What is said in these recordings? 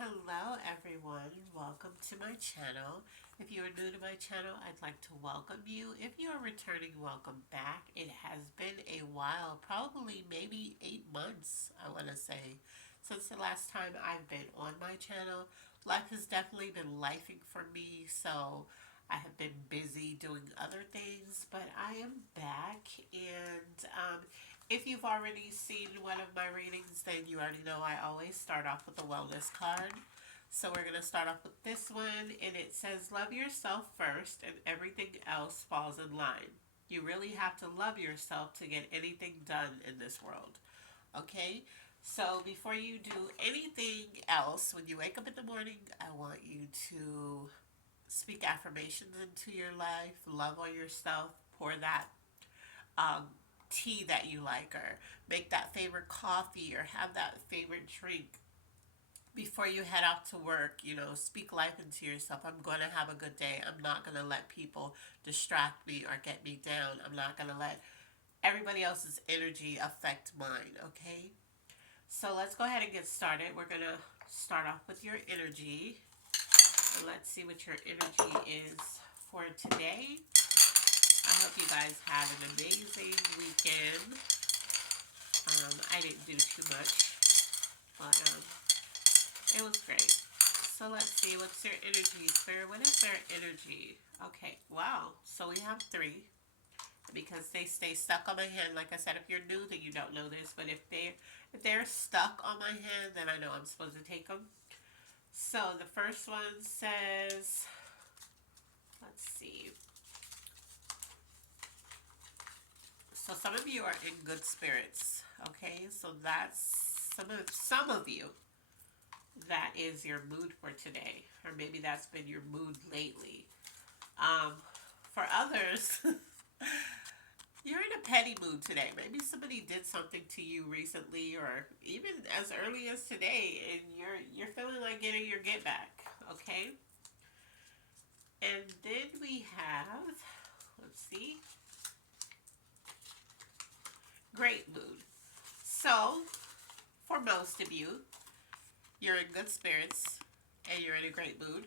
Hello everyone, welcome to my channel. If you are new to my channel, I'd like to welcome you. If you are returning, welcome back. It has been a while, probably maybe 8 months, I want to say, since the last time I've been on my channel. Life has definitely been lifing for me, so I have been busy doing other things, but I am back. And if you've already seen one of my readings, then you already know I always start off with a wellness card. So we're going to start off with this one, and it says, love yourself first, and everything else falls in line. You really have to love yourself to get anything done in this world. Okay? So before you do anything else, when you wake up in the morning, I want you to speak affirmations into your life, love on yourself, pour that um, tea that you like, or make that favorite coffee, or have that favorite drink before you head out to work. Speak life into yourself. I'm going to have a good day. I'm not going to let people distract me or get me down. I'm not going to let everybody else's energy affect mine, okay? So let's go ahead and get started. We're going to start off with your energy. And let's see what your energy is for today. I hope you guys had an amazing weekend. I didn't do too much, but it was great. So let's see, what's your energy, Spirit? What is their energy? Okay, wow. So we have three because they stay stuck on my hand. Like I said, if you're new, then you don't know this. But if they're stuck on my hand, then I know I'm supposed to take them. So the first one says, let's see. So some of you are in good spirits. Okay, so that's some of you. That is your mood for today, or maybe that's been your mood lately. Um, for others, you're in a petty mood today. Maybe somebody did something to you recently, or even as early as today, and you're feeling like getting your get back. Okay, and then we have, let's see, great mood. So for most of you, you're in good spirits and you're in a great mood.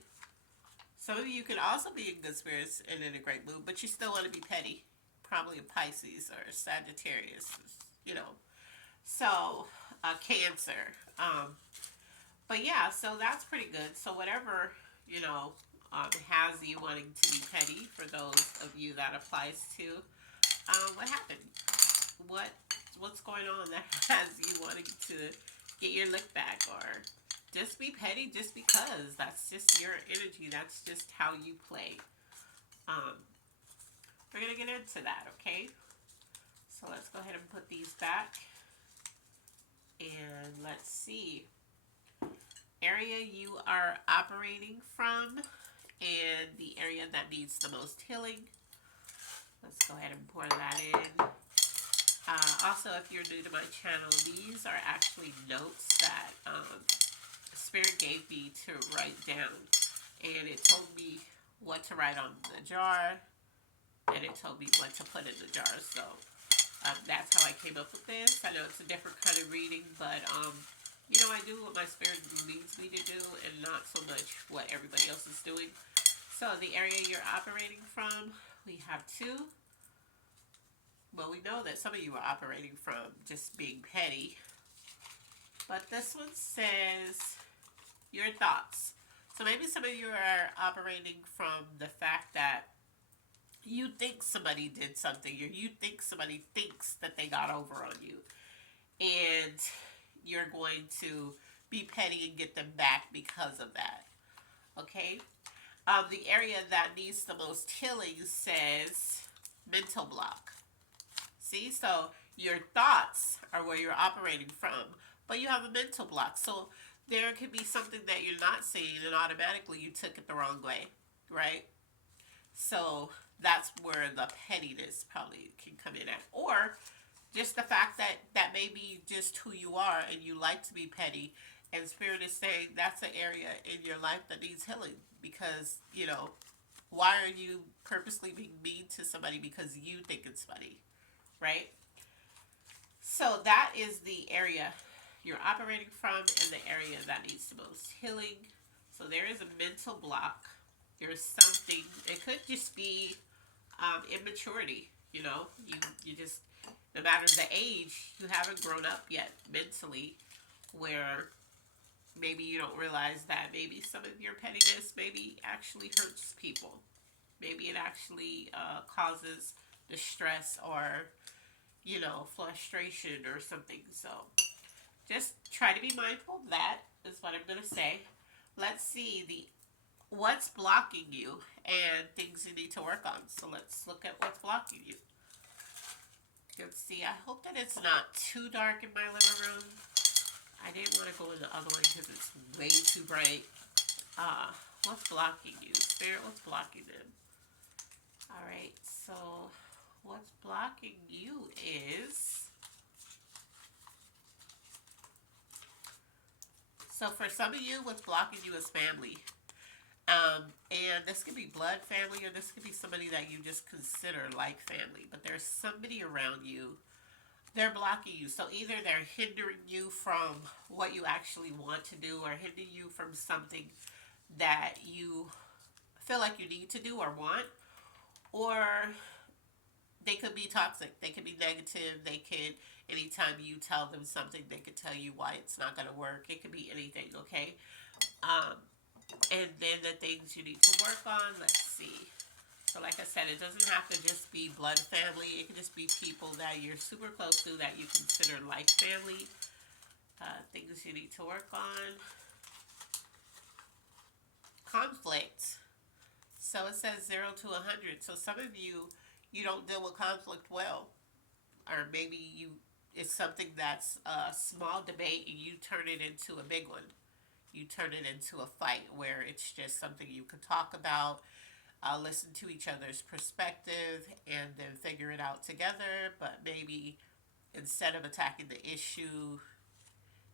Some of you can also be in good spirits and in a great mood, but you still want to be petty. Probably a Pisces or a Sagittarius, you know. So, Cancer. But yeah, so that's pretty good. So, whatever, you know, has you wanting to be petty, for those of you that applies to, what happened? What what's going on that has you wanting to get your lick back, or just be petty just because that's just your energy, that's just how you play. um, we're gonna get into that, okay? So let's go ahead and put these back, and let's see, area you are operating from and the area that needs the most healing. Let's go ahead and pour that in. Also, if you're new to my channel, these are actually notes that Spirit gave me to write down. And it told me what to write on the jar, and it told me what to put in the jar. So that's how I came up with this. I know it's a different kind of reading, but I do what my spirit leads me to do, and not so much what everybody else is doing. So the area you're operating from, we have two. Well, we know that some of you are operating from just being petty. But this one says your thoughts. So maybe some of you are operating from the fact that you think somebody did something, or you think somebody thinks that they got over on you. And you're going to be petty and get them back because of that. Okay? The area that needs the most healing says mental block. See, so your thoughts are where you're operating from, but you have a mental block. So there could be something that you're not seeing, and automatically you took it the wrong way, right? So that's where the pettiness probably can come in at. Or just the fact that that may be just who you are, and you like to be petty, and Spirit is saying that's an area in your life that needs healing, because, why are you purposely being mean to somebody because you think it's funny, right? So that is the area you're operating from and the area that needs the most healing. So there is a mental block. There's something, it could just be immaturity. You just, no matter the age, you haven't grown up yet mentally, where maybe you don't realize that maybe some of your pettiness maybe actually hurts people. Maybe it actually causes distress or, frustration or something. So just try to be mindful of that, is what I'm going to say. Let's see what's blocking you and things you need to work on. So let's look at what's blocking you. Let's see. I hope that it's not too dark in my living room. I didn't want to go in the other one because it's way too bright. What's blocking you? Spirit, what's blocking them? Alright, so what's blocking you is... So for some of you, what's blocking you is family. And this could be blood family, or this could be somebody that you just consider like family. But there's somebody around you, they're blocking you. So either they're hindering you from what you actually want to do, or hindering you from something that you feel like you need to do or want. Or they could be toxic. They could be negative. They could, anytime you tell them something, they could tell you why it's not going to work. It could be anything, okay? And then the things you need to work on, let's see. So like I said, it doesn't have to just be blood family. It can just be people that you're super close to that you consider like family. Things you need to work on. Conflict. So it says 0 to 100. So some of you, you don't deal with conflict well. Or maybe it's something that's a small debate and you turn it into a big one. You turn it into a fight where it's just something you can talk about, listen to each other's perspective, and then figure it out together. But maybe instead of attacking the issue,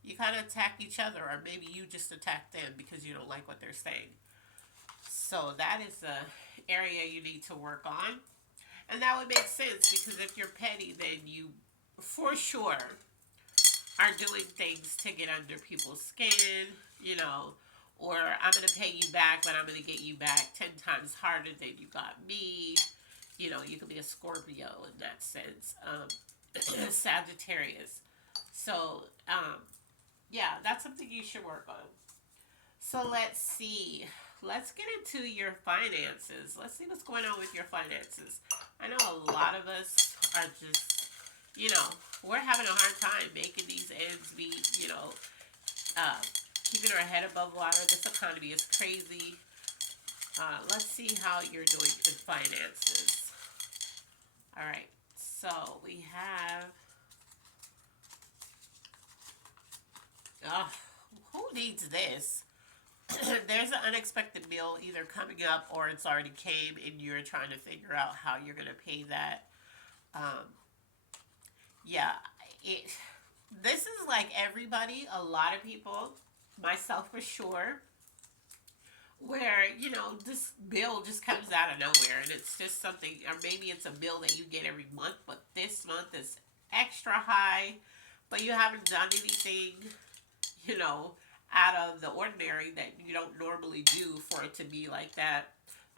you kind of attack each other, or maybe you just attack them because you don't like what they're saying. So that is the area you need to work on. And that would make sense, because if you're petty, then you for sure are doing things to get under people's skin, or I'm going to pay you back, but I'm going to get you back 10 times harder than you got me. You could be a Scorpio in that sense. Sagittarius. So, yeah, that's something you should work on. So let's see. Let's get into your finances. Let's see what's going on with your finances. I know a lot of us are just, we're having a hard time making these ends meet, keeping our head above water. This economy is crazy. Let's see how you're doing in finances. All right. So we have... who needs this? There's an unexpected bill either coming up or it's already came and you're trying to figure out how you're going to pay that. Yeah, this is like everybody, a lot of people, myself for sure, where, this bill just comes out of nowhere and it's just something, or maybe it's a bill that you get every month, but this month is extra high, but you haven't done anything, out of the ordinary that you don't normally do for it to be like that.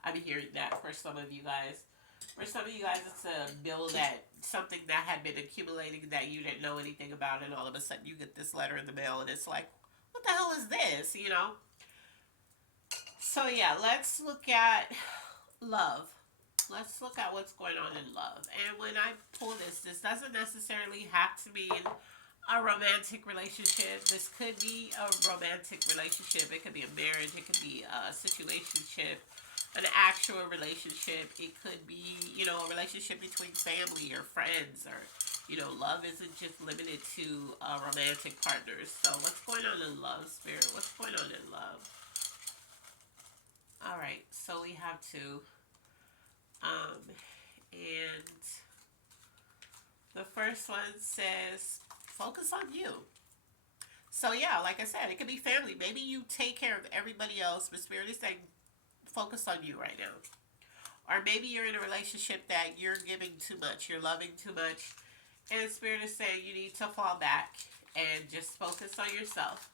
I'm hearing that for some of you guys. For some of you guys, it's a bill that, something that had been accumulating that you didn't know anything about, and all of a sudden you get this letter in the mail and it's like, what the hell is this, So yeah, let's look at love. Let's look at what's going on in love. And when I pull this doesn't necessarily have to mean a romantic relationship. This could be a romantic relationship. It could be a marriage. It could be a situationship, an actual relationship. It could be, a relationship between family or friends, or, love isn't just limited to romantic partners. So what's going on in love, Spirit? What's going on in love? All right, so we have to, and the first one says, focus on you. So yeah, like I said, it could be family. Maybe you take care of everybody else, but Spirit is saying, focus on you right now. Or maybe you're in a relationship that you're giving too much, you're loving too much, and Spirit is saying you need to fall back and just focus on yourself.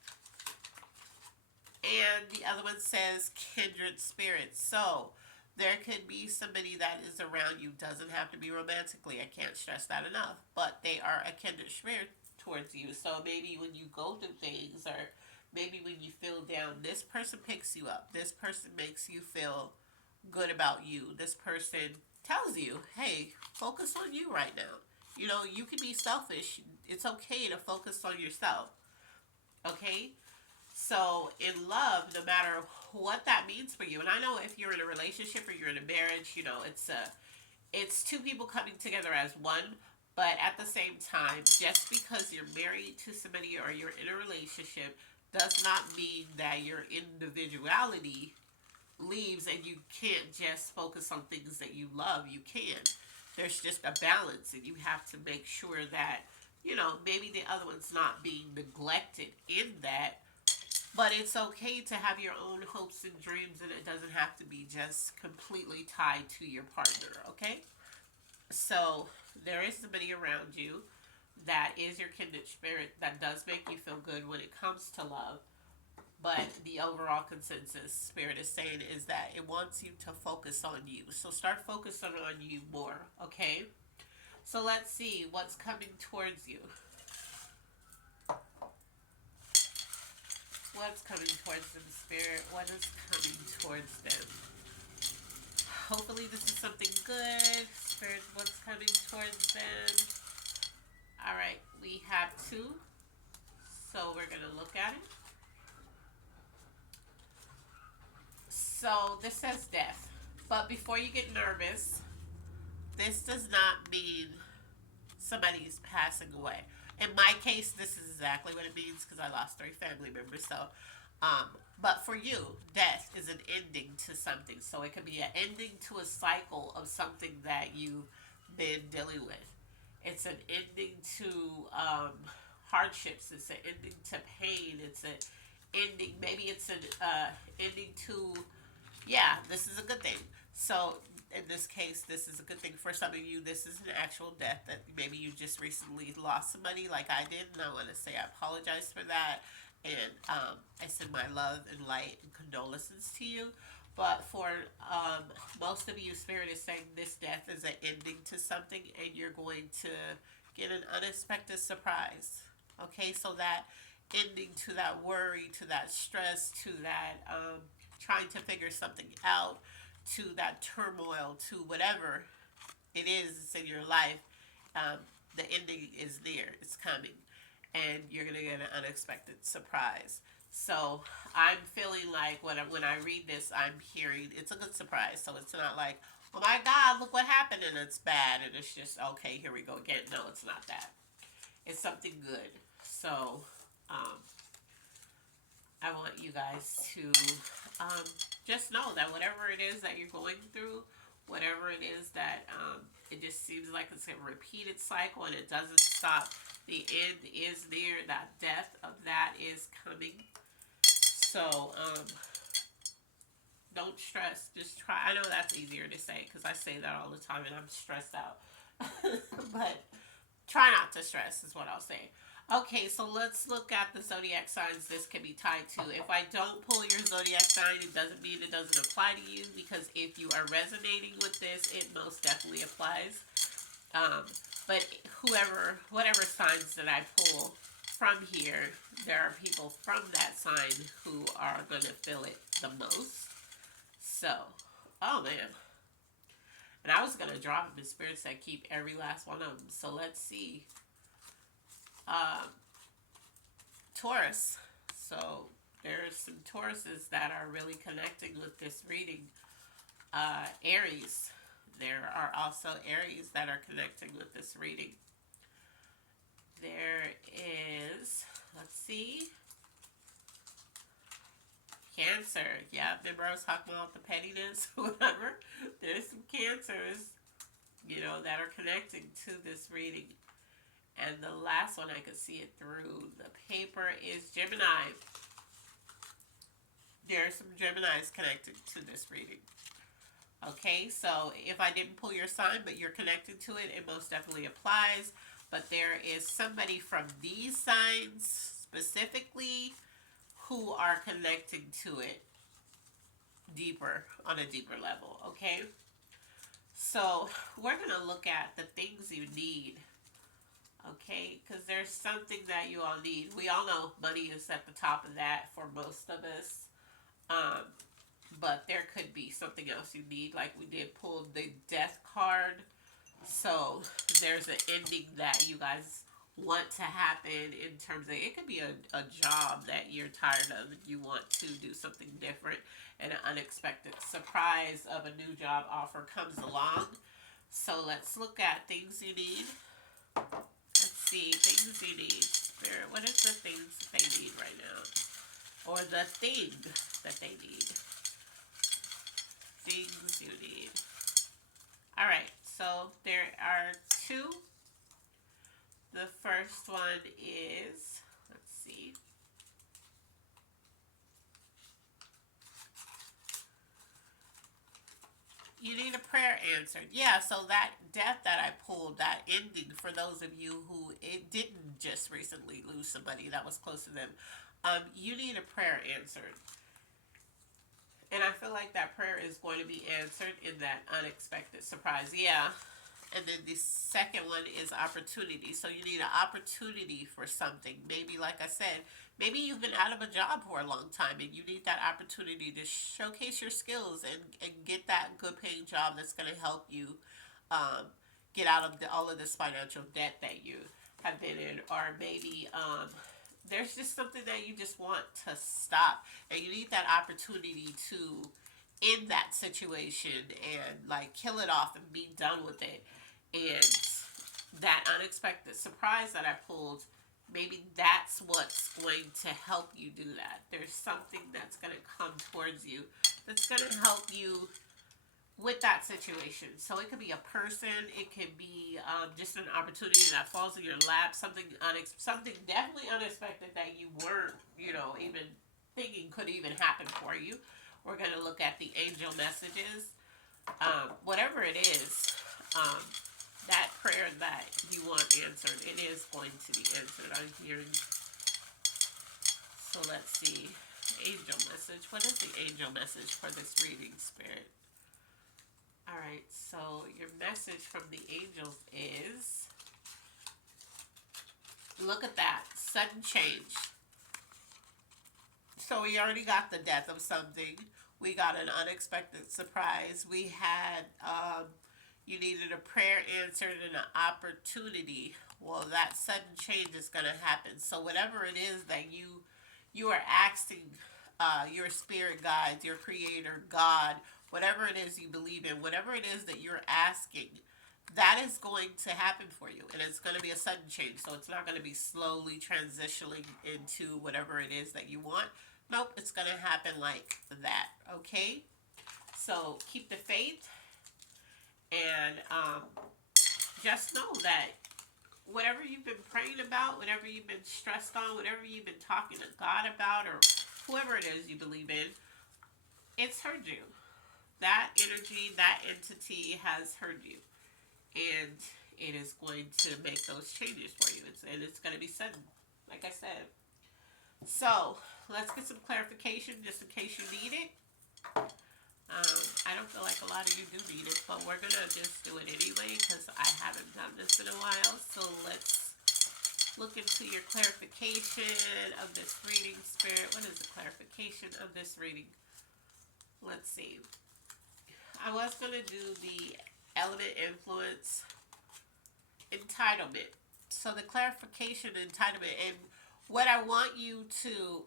And the other one says kindred spirits. So there could be somebody that is around you. Doesn't have to be romantically. I can't stress that enough. But they are a kindred spirit towards you. So maybe when you go through things, or maybe when you feel down, this person picks you up. This person makes you feel good about you. This person tells you, hey, focus on you right now. You know, you can be selfish. It's okay to focus on yourself. Okay? So in love, no matter what that means for you, and I know if you're in a relationship or you're in a marriage, you know, it's two people coming together as one. But at the same time, just because you're married to somebody or you're in a relationship does not mean that your individuality leaves and you can't just focus on things that you love. You can. There's just a balance, and you have to make sure that, you know, maybe the other one's not being neglected in that, but it's okay to have your own hopes and dreams, and it doesn't have to be just completely tied to your partner, okay? So there is somebody around you that is your kindred spirit that does make you feel good when it comes to love. But the overall consensus spirit is saying is that it wants you to focus on you. So start focusing on you more, okay? So let's see what's coming towards you. What's coming towards them, Spirit? What is coming towards them? Hopefully this is something good. Spirit, what's coming towards them? Alright, we have two. So we're going to look at it. So this says death. But before you get nervous, this does not mean somebody's passing away. In my case, this is exactly what it means because I lost 3 family members. So, but for you, death is an ending to something. So it could be an ending to a cycle of something that you've been dealing with. It's an ending to hardships. It's an ending to pain. It's an ending. Maybe it's an ending to, yeah, this is a good thing. So in this case, this is a good thing for some of you. This is an actual death that maybe you just recently lost somebody, like I did, and I want to say I apologize for that, and I send my love and light and condolences to you. But for most of you, Spirit is saying this death is an ending to something, and you're going to get an unexpected surprise. Okay, so that ending to that worry, to that stress, to that trying to figure something out, to that turmoil, to whatever it is in your life, um, the ending is there. It's coming. And you're going to get an unexpected surprise. So I'm feeling like when I read this, I'm hearing it's a good surprise. So it's not like, oh my God, look what happened, and it's bad, and it's just, okay, here we go again. No, it's not that. It's something good. So um, I want you guys to just know that whatever it is that you're going through, whatever it is that it just seems like it's a repeated cycle and it doesn't stop, the end is near. That death of that is coming. So don't stress. Just try. I know that's easier to say because I say that all the time and I'm stressed out. But try not to stress is what I'll say. Okay, so let's look at the zodiac signs this can be tied to. If I don't pull your zodiac sign, it doesn't mean it doesn't apply to you, because if you are resonating with this, it most definitely applies. But whatever signs that I pull from here, there are people from that sign who are going to feel it the most. So, oh man. And I was going to drop them in Spirit said keep every last one of them. So let's see. Taurus. So there's some Tauruses that are really connecting with this reading. Aries. There are also Aries that are connecting with this reading. There is, let's see, Cancer. Yeah, remember I was talking about the pettiness, whatever. There's some Cancers, that are connecting to this reading. And the last one I could see it through the paper is Gemini. There are some Geminis connected to this reading. Okay, so if I didn't pull your sign, but you're connected to it, it most definitely applies. but there is somebody from these signs specifically who are connecting to it deeper, on a deeper level, okay? So we're going to look at the things you need, okay? Because there's something that you all need. We all know money is at the top of that for most of us. Um, but there could be something else you need. Like we did pull the death card. So there's an ending that you guys want to happen in terms of, it could be a job that you're tired of and you want to do something different, and an unexpected surprise of a new job offer comes along. So let's look at things you need. Let's see, things you need. Spirit, what is the things they need right now? Or the thing that they need. Things you need. Alright, so there are two. The first one is, let's see. You need a prayer answered. Yeah, so that death that I pulled, that ending, for those of you who it didn't just recently lose somebody that was close to them, you need a prayer answered. And I feel like that prayer is going to be answered in that unexpected surprise. Yeah. And then the second one is opportunity. So you need an opportunity for something. Maybe, like I said, maybe you've been out of a job for a long time and you need that opportunity to showcase your skills and get that good paying job that's going to help you get out of all of this financial debt that you have been in. Or maybe there's just something that you just want to stop, and you need that opportunity to end that situation and like kill it off and be done with it. And that unexpected surprise that I pulled, maybe that's what's going to help you do that. There's something that's going to come towards you that's going to help you with that situation. So it could be a person, it could be just an opportunity that falls in your lap, something definitely unexpected that you weren't, even thinking could even happen for you. We're going to look at the angel messages. Whatever it is, that prayer that you want answered, it is going to be answered. I'm hearing. So let's see. Angel message. What is the angel message for this reading, Spirit? Alright, so your message from the angels is, look at that, sudden change. So we already got the death of something. We got an unexpected surprise. We had, you needed a prayer answered and an opportunity. Well, that sudden change is going to happen. So whatever it is that you are asking your spirit guides, your creator, God, whatever it is you believe in, whatever it is that you're asking, that is going to happen for you. And it's going to be a sudden change. So it's not going to be slowly transitioning into whatever it is that you want. Nope, it's going to happen like that. Okay? So keep the faith. And just know that whatever you've been praying about, whatever you've been stressed on, whatever you've been talking to God about, or whoever it is you believe in, it's heard you. That energy, that entity has heard you. And it is going to make those changes for you. And it's going to be sudden, like I said. So, let's get some clarification just in case you need it. I don't feel like a lot of you do need it, but we're going to just do it anyway because I haven't done this in a while. So, let's look into your clarification of this reading, Spirit. What is the clarification of this reading? Let's see. I was going to do the element influence entitlement. So the clarification entitlement, and what I want you to,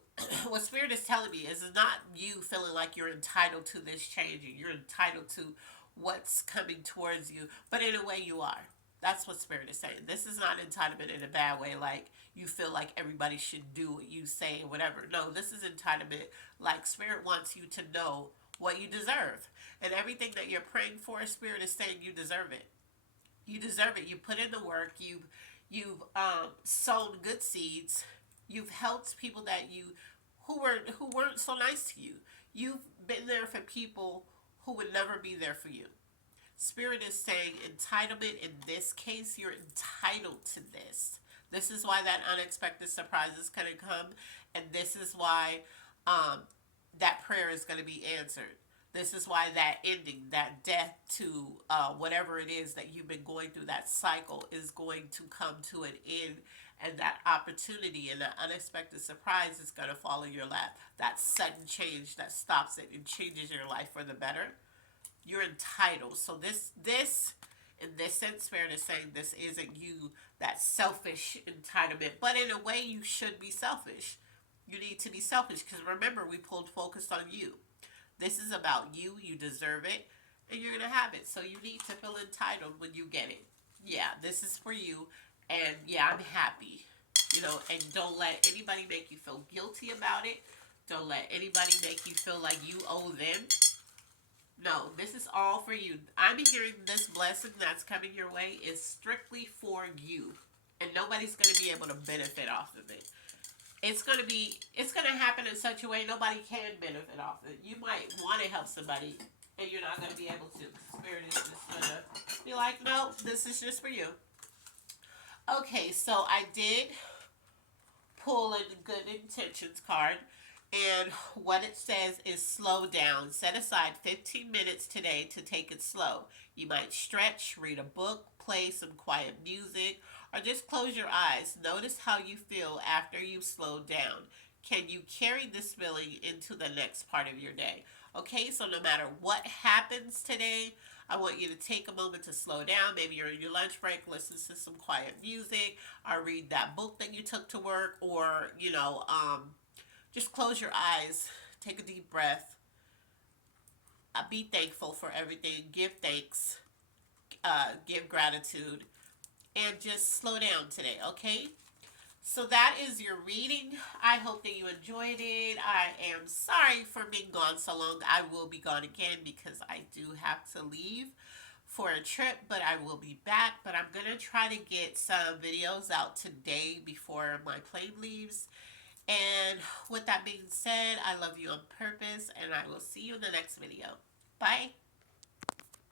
what Spirit is telling me is not you feeling like you're entitled to this change and you're entitled to what's coming towards you, but in a way you are. That's what Spirit is saying. This is not entitlement in a bad way, like you feel like everybody should do what you say, whatever. No, this is entitlement like Spirit wants you to know what you deserve. And everything that you're praying for, Spirit is saying you deserve it. You deserve it. You put in the work. You've sown good seeds. You've helped people that who weren't so nice to you. You've been there for people who would never be there for you. Spirit is saying entitlement. In this case, you're entitled to this. This is why that unexpected surprise is going to come, and this is why um, that prayer is going to be answered. This is why that ending, that death to whatever it is that you've been going through, that cycle is going to come to an end, and that opportunity and that unexpected surprise is going to fall in your lap. That sudden change that stops it and changes your life for the better. You're entitled. So this in this sense, Spirit is saying this isn't you, that selfish entitlement, but in a way you should be selfish. You need to be selfish because remember, we pulled focus on you. This is about you. You deserve it, and you're gonna have it. So you need to feel entitled when you get it. Yeah, this is for you, and yeah, I'm happy. And don't let anybody make you feel guilty about it. Don't let anybody make you feel like you owe them. No, this is all for you. I'm hearing this blessing that's coming your way is strictly for you. And nobody's going to be able to benefit off of it. It's going to happen in such a way nobody can benefit off of it. You might want to help somebody and you're not going to be able to. Spirit is just going to be like, no, this is just for you. Okay, so I did pull a good intentions card. And what it says is slow down. Set aside 15 minutes today to take it slow. You might stretch, read a book, play some quiet music, or just close your eyes. Notice how you feel after you slow down. Can you carry this feeling into the next part of your day? Okay, so no matter what happens today, I want you to take a moment to slow down. Maybe you're in your lunch break, listen to some quiet music, or read that book that you took to work, or, just close your eyes, take a deep breath, be thankful for everything, give thanks, give gratitude, and just slow down today, okay? So that is your reading. I hope that you enjoyed it. I am sorry for being gone so long. I will be gone again because I do have to leave for a trip, but I will be back. But I'm going to try to get some videos out today before my plane leaves. And with that being said, I love you on purpose, and I will see you in the next video. Bye.